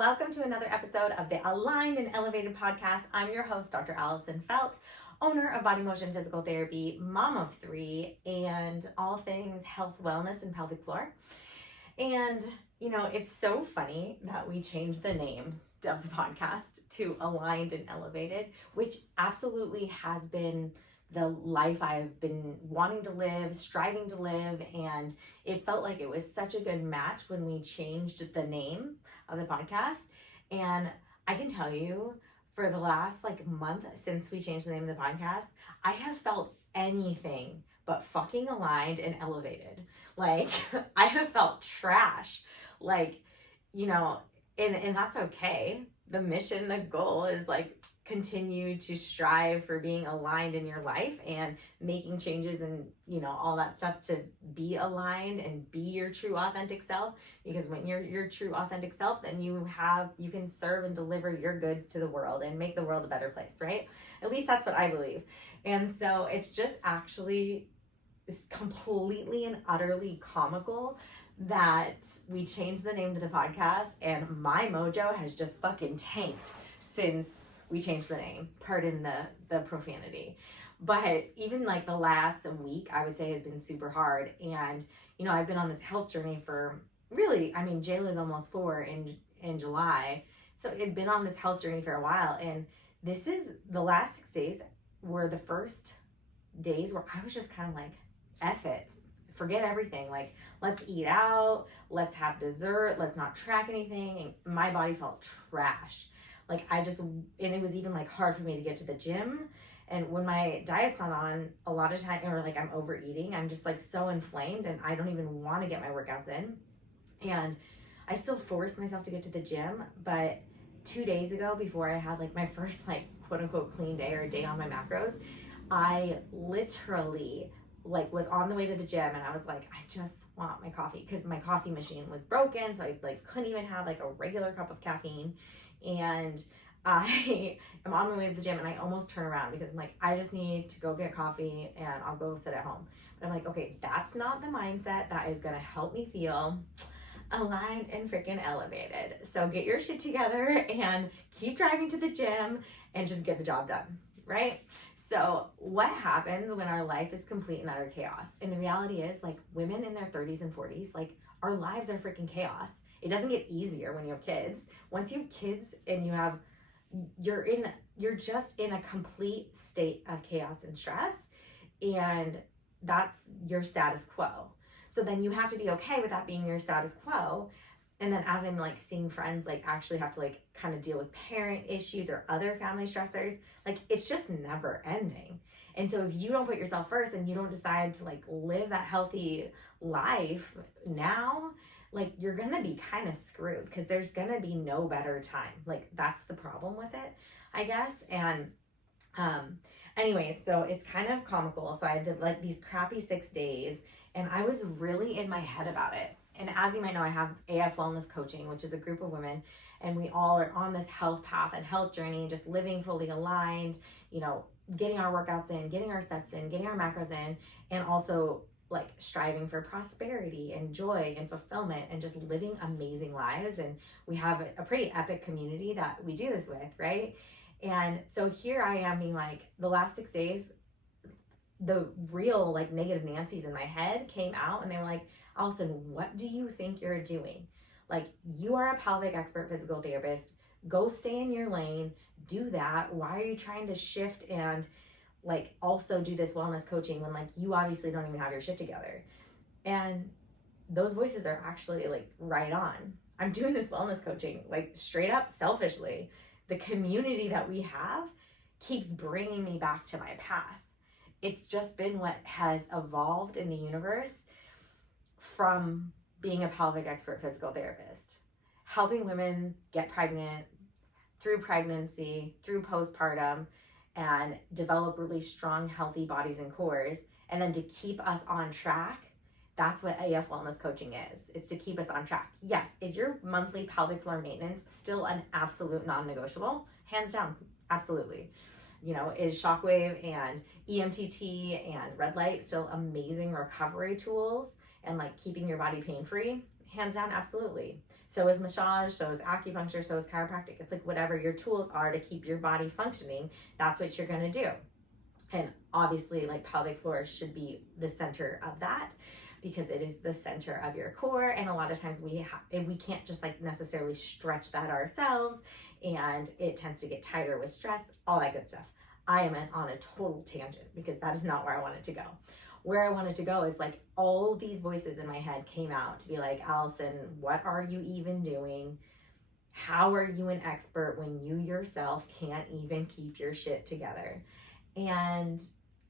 Welcome to another episode of the Aligned and Elevated podcast. I'm your host, Dr. Allison Feldt, owner of Body Motion Physical Therapy, mom of 3, and all things health, wellness, and pelvic floor. And, it's so funny that we changed the name of the podcast to Aligned and Elevated, which absolutely has been the life I've been wanting to live, striving to live, and it felt like it was such a good match when we changed the name of the podcast. And I can tell you, for the last month since we changed the name of the podcast, I have felt anything but fucking aligned and elevated. I have felt trash. And that's okay. The mission, the goal is continue to strive for being aligned in your life and making changes and all that stuff to be aligned and be your true authentic self, because when you're your true authentic self, then you can serve and deliver your goods to the world and make the world a better place, right? At least that's what I believe. And so it's just actually completely and utterly comical that we changed the name to the podcast and my mojo has just fucking tanked since we changed the name. Pardon the profanity. But even the last week, I would say, has been super hard. And, I've been on this health journey for really, Jayla's almost 4 in July. So it'd been on this health journey for a while. And this is the last 6 days were the first days where I was just kind of F it. Forget everything. Let's eat out. Let's have dessert. Let's not track anything. And my body felt trash. And it was even hard for me to get to the gym. And when my diet's not on, a lot of time, or I'm overeating, I'm just so inflamed and I don't even want to get my workouts in. And I still force myself to get to the gym. But 2 days ago, before I had my first quote unquote clean day or a day on my macros, I literally was on the way to the gym and I was I just want my coffee, because my coffee machine was broken. So I couldn't even have a regular cup of caffeine. And I am on my way to the gym and I almost turn around because I'm I just need to go get coffee and I'll go sit at home. But I'm okay, that's not the mindset that is going to help me feel aligned and freaking elevated. So get your shit together and keep driving to the gym and just get the job done, right? So what happens when our life is complete and utter chaos? And the reality is women in their 30s and 40s, our lives are freaking chaos. It doesn't get easier when you have kids. Once you have kids and you're just in a complete state of chaos and stress, and that's your status quo. So then you have to be okay with that being your status quo. And then as I'm seeing friends actually have to kind of deal with parent issues or other family stressors, it's just never ending. And so if you don't put yourself first and you don't decide to live that healthy life now, you're gonna be kind of screwed, because there's gonna be no better time. That's the problem with it, I guess. And anyways, so it's kind of comical. So I did these crappy 6 days and I was really in my head about it. And as you might know, I have AF Wellness Coaching, which is a group of women, and we all are on this health path and health journey, just living fully aligned, getting our workouts in, getting our steps in, getting our macros in, and also striving for prosperity and joy and fulfillment and just living amazing lives. And we have a pretty epic community that we do this with, right? And so here I am being the last 6 days, the real negative Nancy's in my head came out and they were Allison, what do you think you're doing? You are a pelvic expert physical therapist. Go stay in your lane, do that. Why are you trying to shift and also do this wellness coaching when you obviously don't even have your shit together? And those voices are actually right on. I'm doing this wellness coaching straight up selfishly. The community that we have keeps bringing me back to my path. It's just been what has evolved in the universe from being a pelvic expert physical therapist, helping women get pregnant, through pregnancy, through postpartum, and develop really strong, healthy bodies and cores. And then to keep us on track, that's what AF Wellness Coaching is. It's to keep us on track. Yes, is your monthly pelvic floor maintenance still an absolute non-negotiable? Hands down, absolutely. Is Shockwave and EMTT and red light still amazing recovery tools and keeping your body pain-free? Hands down, absolutely. So is massage, so is acupuncture, so is chiropractic. It's like whatever your tools are to keep your body functioning, that's what you're going to do. And obviously, like, pelvic floor should be the center of that, because it is the center of your core. And a lot of times we can't just like necessarily stretch that ourselves, and it tends to get tighter with stress, all that good stuff. I am on a total tangent because that is not where I wanted to go. Where I wanted to go is like all these voices in my head came out to be like, Allison, what are you even doing? How are you an expert when you yourself can't even keep your shit together? And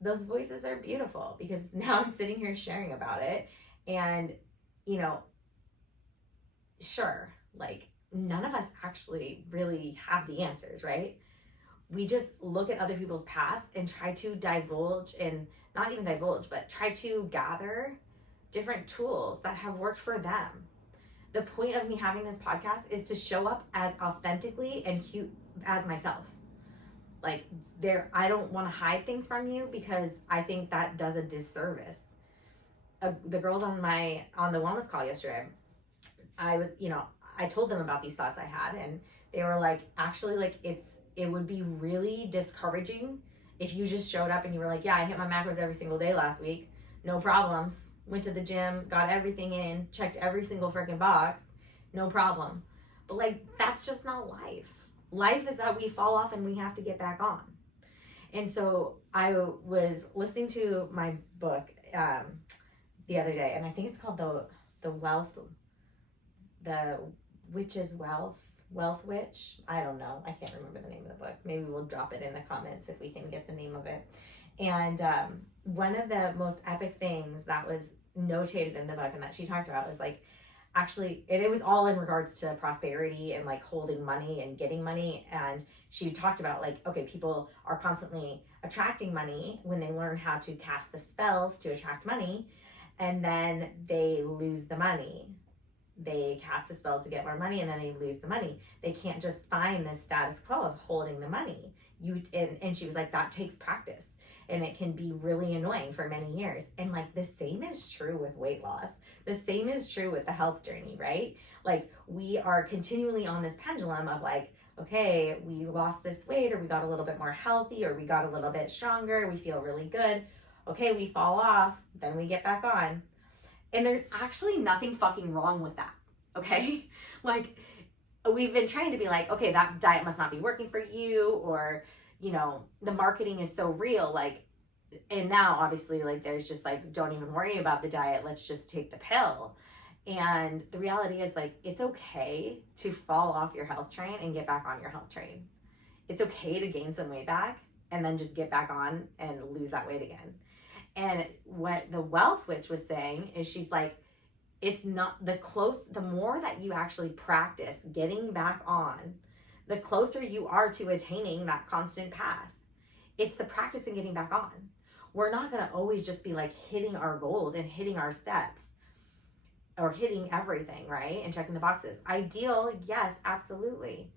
those voices are beautiful, because now I'm sitting here sharing about it. And, you know, sure, like, none of us actually really have the answers, right? We just look at other people's paths and try to divulge, and not even divulge, but try to gather different tools that have worked for them. The point of me having this podcast is to show up as authentically and as myself. Like, I don't want to hide things from you, because I think that does a disservice. The girls on the wellness call yesterday, I told them about these thoughts I had, and they were like, actually, like, it would be really discouraging if you just showed up and you were like, yeah, I hit my macros every single day last week, no problems, went to the gym, got everything in, checked every single freaking box, no problem. But like, that's just not life. Life is that we fall off and we have to get back on. And so I was listening to my book the other day, and I think it's called the Witch's Wealth Witch. I don't know. I can't remember the name of the book. Maybe we'll drop it in the comments if we can get the name of it. And one of the most epic things that was notated in the book and that she talked about was like, actually, it was all in regards to prosperity and like holding money and getting money. And she talked about like, okay, people are constantly attracting money when they learn how to cast the spells to attract money, and then they lose the money. They cast the spells to get more money, and then they lose the money. They can't just find this status quo of holding the money. And she was like, that takes practice, and it can be really annoying for many years. And like, the same is true with weight loss. The same is true with the health journey, right? Like, we are continually on this pendulum of like, okay, we lost this weight, or we got a little bit more healthy, or we got a little bit stronger, we feel really good. Okay, we fall off, then we get back on. And there's actually nothing fucking wrong with that, okay? Like, we've been trying to be like, okay, that diet must not be working for you, or, you know, the marketing is so real, like, and now obviously like there's just like, don't even worry about the diet, let's just take the pill. And the reality is like, it's okay to fall off your health train and get back on your health train. It's okay to gain some weight back and then just get back on and lose that weight again. And what the Wealth Witch was saying is, she's like, it's not the more that you actually practice getting back on, the closer you are to attaining that constant path. It's the practice and getting back on. We're not going to always just be like hitting our goals and hitting our steps or hitting everything, right? And checking the boxes. Ideal, yes, absolutely.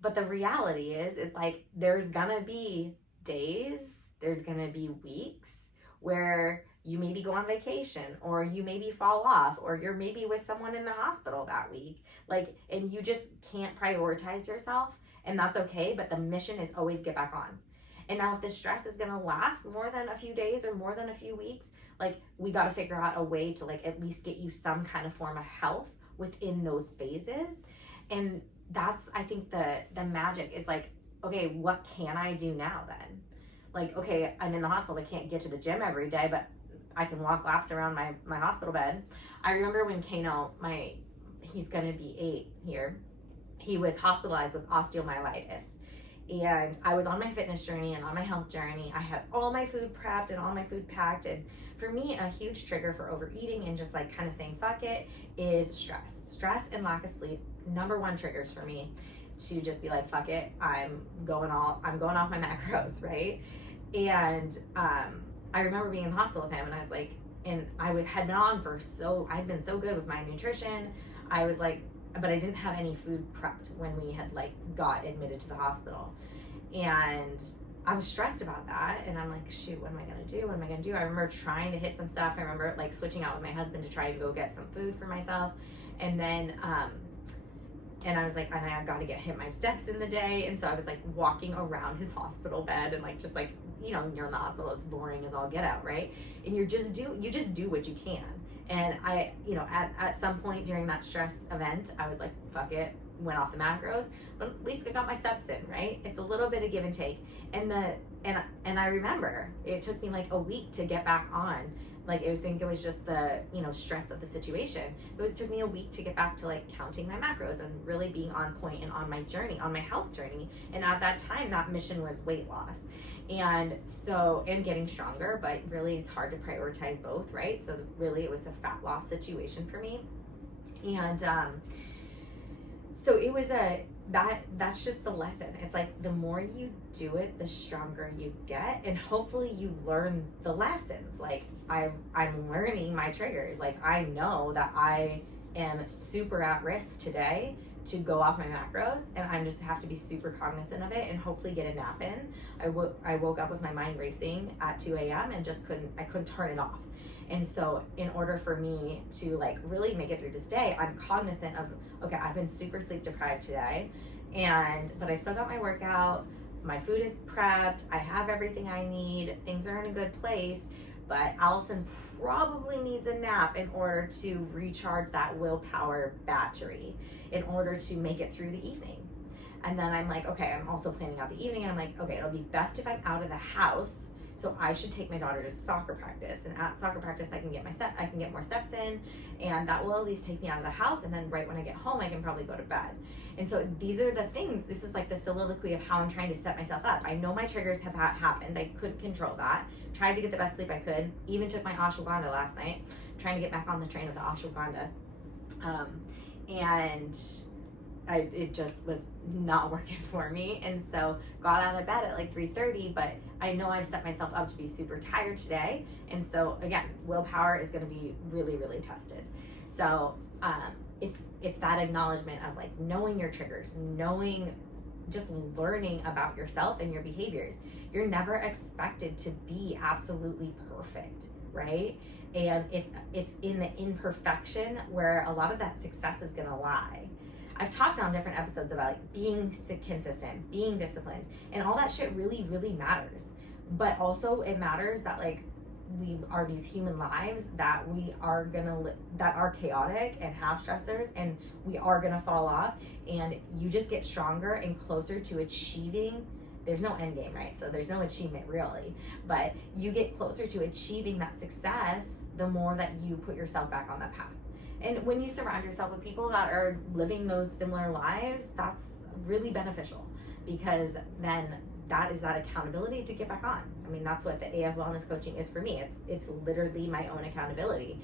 But the reality is like, there's going to be days, there's going to be weeks where you maybe go on vacation, or you maybe fall off, or you're maybe with someone in the hospital that week, like, and you just can't prioritize yourself, and that's okay. But the mission is always get back on. And now if the stress is going to last more than a few days or more than a few weeks, like, we got to figure out a way to like at least get you some kind of form of health within those phases. And that's, I think the magic is like, okay, what can I do now then? Like, okay, I'm in the hospital, I can't get to the gym every day, but I can walk laps around my hospital bed. I remember when Kano, he's gonna be 8 here, he was hospitalized with osteomyelitis. And I was on my fitness journey and on my health journey. I had all my food prepped and all my food packed. And for me, a huge trigger for overeating and just like kind of saying fuck it is stress. Stress and lack of sleep, number one triggers for me to just be like, fuck it, I'm going off my macros, right? And I remember being in the hospital with him, and I was like, and had been on I'd been so good with my nutrition. I was like, but I didn't have any food prepped when we had like got admitted to the hospital. And I was stressed about that. And I'm like, shoot, what am I gonna do? I remember trying to hit some stuff. I remember like switching out with my husband to try to go get some food for myself. And then and I was like, and I got to hit my steps in the day. And so I was like walking around his hospital bed and like, just like, you know, when you're in the hospital, it's boring as all get out, right? And you just do what you can. And I, you know, at some point during that stress event, I was like, fuck it, went off the macros, but at least I got my steps in, right? It's a little bit of give and take. And I remember it took me like a week to get back on. Like, I think it was just the, you know, stress of the situation. It took me a week to get back to like counting my macros and really being on point and on my journey, on my health journey. And at that time, that mission was weight loss. And so, and getting stronger, but really it's hard to prioritize both, right? So really it was a fat loss situation for me. And so it was that's just the lesson. It's like the more you do it, the stronger you get, and hopefully you learn the lessons. Like I'm learning my triggers. Like I know that I am super at risk today to go off my macros, and I just have to be super cognizant of it and hopefully get a nap in. I woke up with my mind racing at 2 a.m. and just couldn't turn it off. And so in order for me to like really make it through this day, I'm cognizant of, okay, I've been super sleep deprived today, but I still got my workout, my food is prepped, I have everything I need, things are in a good place, but Allison probably needs a nap in order to recharge that willpower battery in order to make it through the evening. And then I'm like, okay, I'm also planning out the evening, and I'm like, okay, it'll be best if I'm out of the house. So I should take my daughter to soccer practice, and at soccer practice I can get more steps in, and that will at least take me out of the house, and then right when I get home I can probably go to bed. And so these are the things, this is like the soliloquy of how I'm trying to set myself up. I know my triggers have happened, I couldn't control that, tried to get the best sleep I could, even took my ashwagandha last night, trying to get back on the train of the ashwagandha, and it just was not working for me. And so got out of bed at like 3:30, but I know I've set myself up to be super tired today. And so again, willpower is going to be really, really tested. So it's that acknowledgement of like knowing your triggers, just learning about yourself and your behaviors. You're never expected to be absolutely perfect, right? And it's in the imperfection where a lot of that success is going to lie. I've talked on different episodes about like being consistent, being disciplined, and all that shit really, really matters. But also it matters that like we are these human lives that we are gonna that are chaotic and have stressors, and we are gonna fall off, and you just get stronger and closer to achieving. There's no end game, right? So there's no achievement really, but you get closer to achieving that success the more that you put yourself back on that path. And when you surround yourself with people that are living those similar lives, that's really beneficial, because then that is that accountability to get back on. I mean, that's what the AF Wellness Coaching is for me. It's literally my own accountability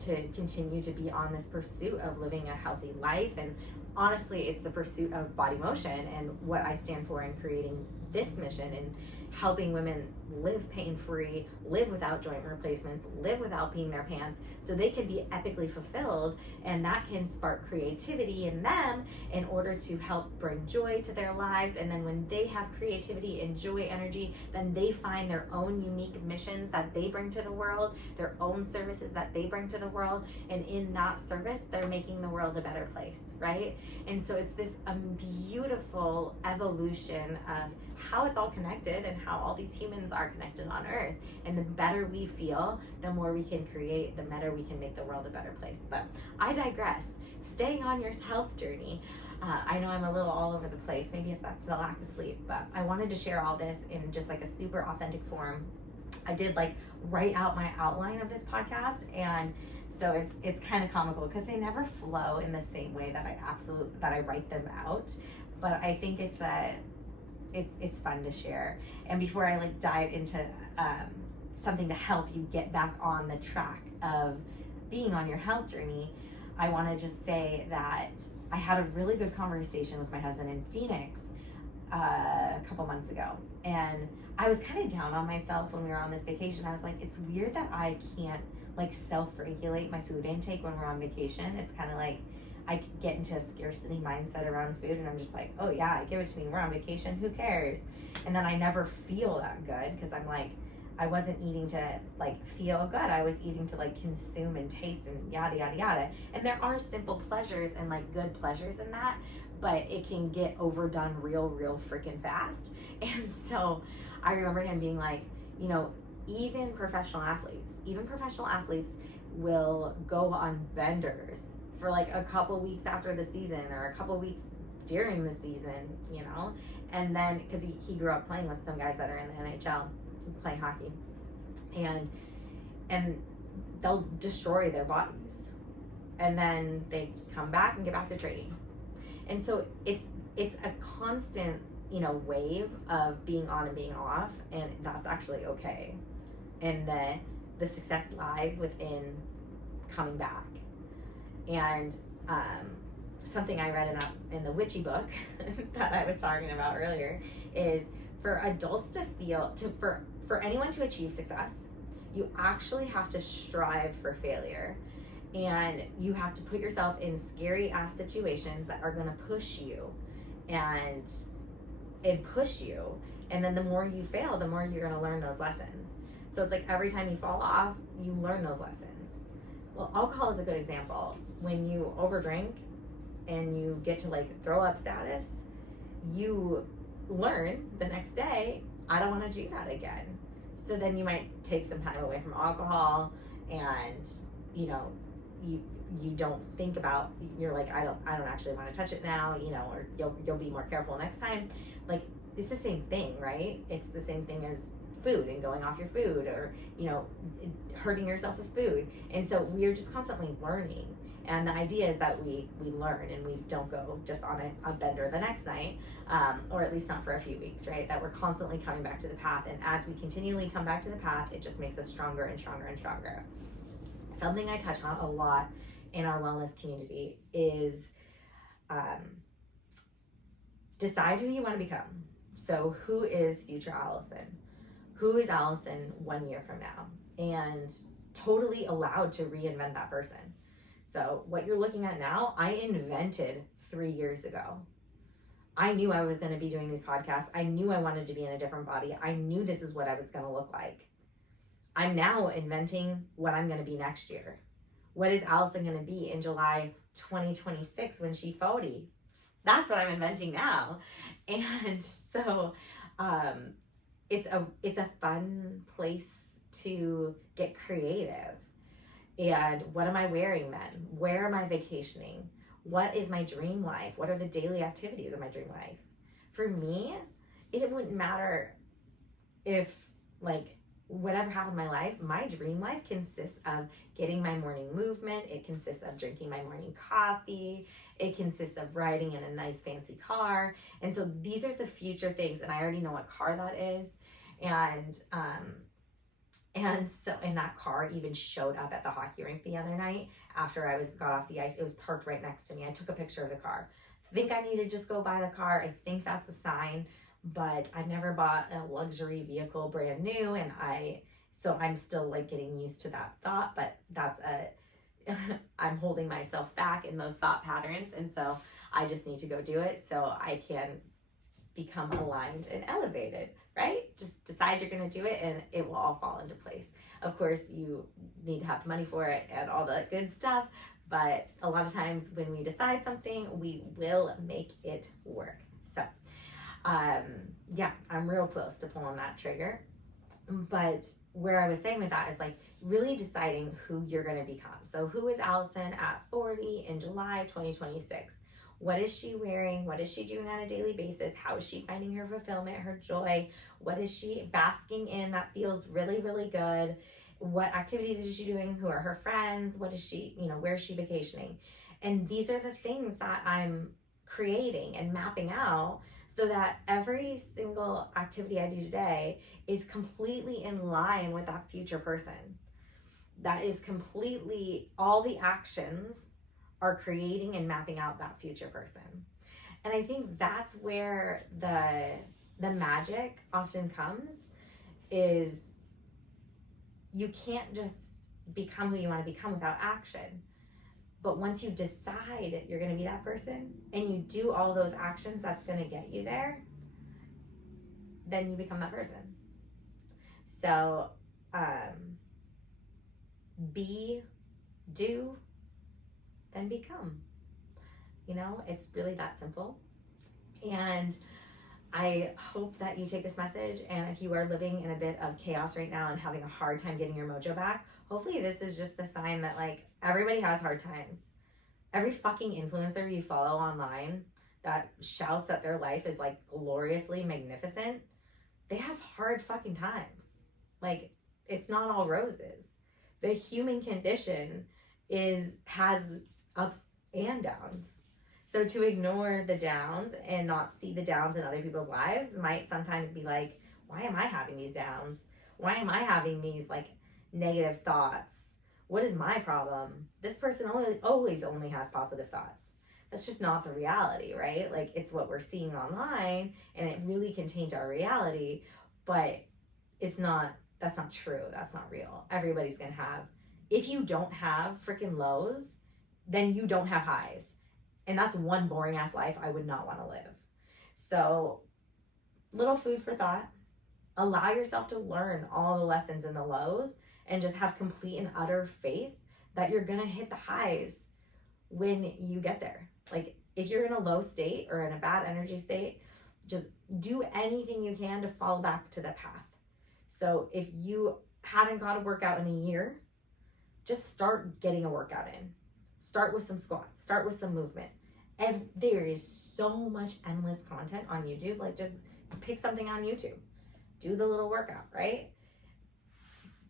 to continue to be on this pursuit of living a healthy life. And honestly, it's the pursuit of body motion and what I stand for in creating this mission and helping women live pain-free, live without joint replacements, live without peeing their pants, so they can be epically fulfilled, and that can spark creativity in them in order to help bring joy to their lives. And then when they have creativity and joy energy, then they find their own unique missions that they bring to the world, their own services that they bring to the world, and in that service they're making the world a better place, right? And so it's this beautiful evolution of how it's all connected and how all these humans are connected on earth. And the better we feel, the more we can create, the better we can make the world a better place. But I digress. Staying on your health journey. I know I'm a little all over the place. Maybe if that's the lack of sleep, but I wanted to share all this in just like a super authentic form. I did like write out my outline of this podcast, and so it's kind of comical because they never flow in the same way that I write them out. But I think it's fun to share. And before I like dive into something to help you get back on the track of being on your health journey, I want to just say that I had a really good conversation with my husband in Phoenix a couple months ago, and I was kind of down on myself when we were on this vacation. I was like, it's weird that I can't like self-regulate my food intake when we're on vacation. It's kind of like I get into a scarcity mindset around food, and I'm just like, oh yeah, give it to me, we're on vacation, who cares? And then I never feel that good because I'm like, I wasn't eating to like feel good. I was eating to like consume and taste and yada, yada, yada. And there are simple pleasures and like good pleasures in that, but it can get overdone real freaking fast. And so I remember him being like, you know, even professional athletes will go on benders for like a couple weeks after the season or a couple weeks during the season, you know. And then because he grew up playing with some guys that are in the NHL playing hockey, and they'll destroy their bodies, and then they come back and get back to training. And so it's a constant, you know, wave of being on and being off, and that's actually okay. And the success lies within coming back. And something I read in the witchy book that I was talking about earlier is for adults for anyone to achieve success, you actually have to strive for failure. And you have to put yourself in scary ass situations that are gonna push you and push you. And then the more you fail, the more you're gonna learn those lessons. So it's like every time you fall off, you learn those lessons. Well, alcohol is a good example. When you overdrink and you get to like throw up status, you learn the next day, I don't want to do that again. So then you might take some time away from alcohol, and you know, you don't think about, you're like, I don't actually want to touch it now, you know, or you'll be more careful next time. Like, it's the same thing, right? It's the same thing as food and going off your food, or, you know, hurting yourself with food. And so we're just constantly learning. And the idea is that we learn, and we don't go just on a bender the next night, or at least not for a few weeks, right? That we're constantly coming back to the path. And as we continually come back to the path, it just makes us stronger and stronger and stronger. Something I touch on a lot in our wellness community is decide who you want to become. So who is future Allison? Who is Allison 1 year from now? And totally allowed to reinvent that person. So what you're looking at now, I invented 3 years ago. I knew I was going to be doing these podcasts. I knew I wanted to be in a different body. I knew this is what I was going to look like. I'm now inventing what I'm going to be next year. What is Allison going to be in July 2026 when she's 40? That's what I'm inventing now. And so it's a fun place to get creative. And what am I wearing then? Where am I vacationing? What is my dream life? What are the daily activities of my dream life? For me, it wouldn't matter if, like, whatever happened in my life, my dream life consists of getting my morning movement. It consists of drinking my morning coffee. It consists of riding in a nice fancy car. And so these are the future things, and I already know what car that is. And that car even showed up at the hockey rink the other night after I got off the ice. It was parked right next to me. I took a picture of the car. I think I need to just go buy the car. I think that's a sign, but I've never bought a luxury vehicle brand new, and so I'm still like getting used to that thought, but I'm holding myself back in those thought patterns, and so I just need to go do it so I can become aligned and elevated, right? Just decide you're going to do it, and it will all fall into place. Of course, you need to have the money for it and all that good stuff, but a lot of times when we decide something, we will make it work. So, yeah, I'm real close to pulling that trigger. But where I was saying with that is like really deciding who you're going to become. So who is Allison at 40 in July 2026? What is she wearing? What is she doing on a daily basis? How is she finding her fulfillment, her joy? What is she basking in that feels really, really good? What activities is she doing? Who are her friends? What is she, where is she vacationing? And these are the things that I'm creating and mapping out so that every single activity I do today is completely in line with that future person. That is completely, all the actions are creating and mapping out that future person. And I think that's where the magic often comes, is you can't just become who you want to become without action. But once you decide you're going to be that person and you do all those actions that's going to get you there, then you become that person. So be, do, then become. You know, it's really that simple. And I hope that you take this message, and if you are living in a bit of chaos right now and having a hard time getting your mojo back, hopefully this is just the sign that, like, everybody has hard times. Every fucking influencer you follow online that shouts that their life is, like, gloriously magnificent, they have hard fucking times. Like, it's not all roses. The human condition has ups and downs. So to ignore the downs and not see the downs in other people's lives might sometimes be like, why am I having these downs? Why am I having these, like, negative thoughts? What is my problem? This person always only has positive thoughts. That's just not the reality, right? Like, it's what we're seeing online, and it really can change our reality, but that's not true. That's not real. Everybody's gonna have, if you don't have freaking lows, then you don't have highs. And that's one boring ass life I would not want to live. So, little food for thought. Allow yourself to learn all the lessons in the lows and just have complete and utter faith that you're going to hit the highs when you get there. Like, if you're in a low state or in a bad energy state, just do anything you can to fall back to the path. So if you haven't got a workout in a year, just start getting a workout in. Start with some squats, start with some movement. And there is so much endless content on YouTube. Like, just pick something on YouTube. Do the little workout, right?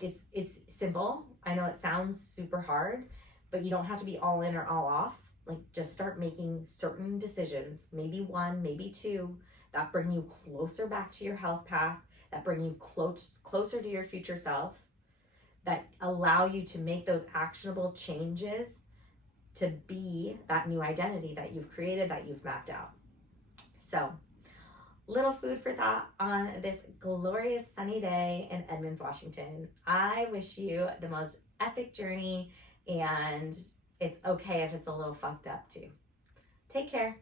It's simple. I know it sounds super hard, but you don't have to be all in or all off. Like, just start making certain decisions, maybe one, maybe two, that bring you closer back to your health path, that bring you closer to your future self, that allow you to make those actionable changes to be that new identity that you've created, that you've mapped out. So, little food for thought on this glorious sunny day in Edmonds, Washington. I wish you the most epic journey, and it's okay if it's a little fucked up too. Take care.